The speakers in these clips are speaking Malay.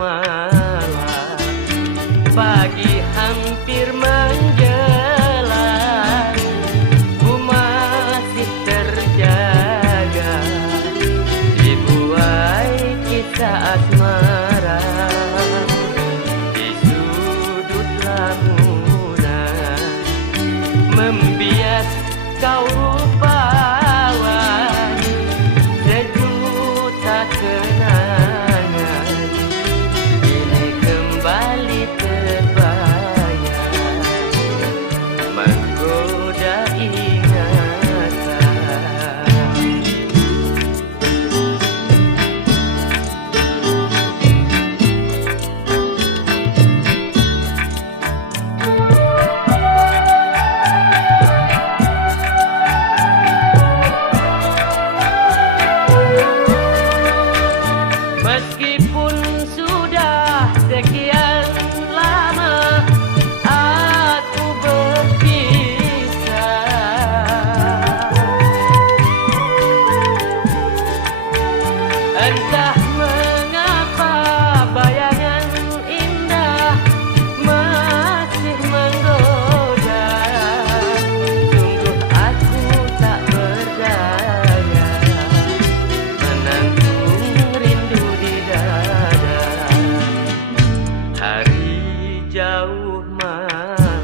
malam, pagi hampir menjelang, ku masih terjaga dibuai kisah asmara di sudut lamunan, membias kau rupawan sejuta kenangan kini kembali terbayang, menggoda ingatan. Meskipun sudah sekian lama aku berpisah, entah mengapa bayangan indah masih menggoda. Sungguh aku tak berdaya menanggung rindu di dada. Hari jauh malam,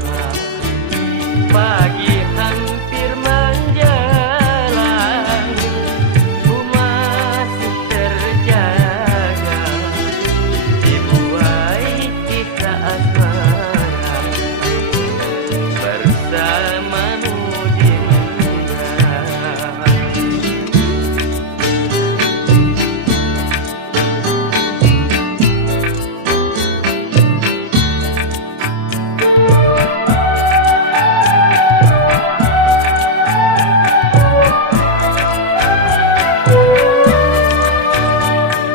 pagi hampir menjelang, ku masih terjaga dibuai kisah asmara bersamamu Dinda.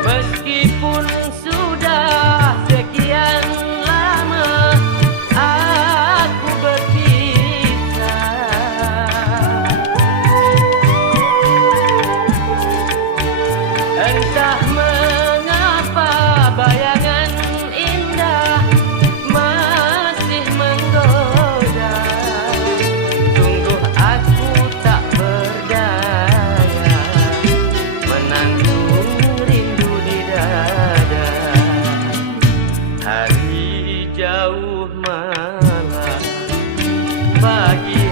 Meskipun sudah sekian lama aku berpisah, entah mengapa bayangan indah masih menggoda. Sungguh aku tak berdaya menanggung rindu di dada. Hari jauh malam, pagi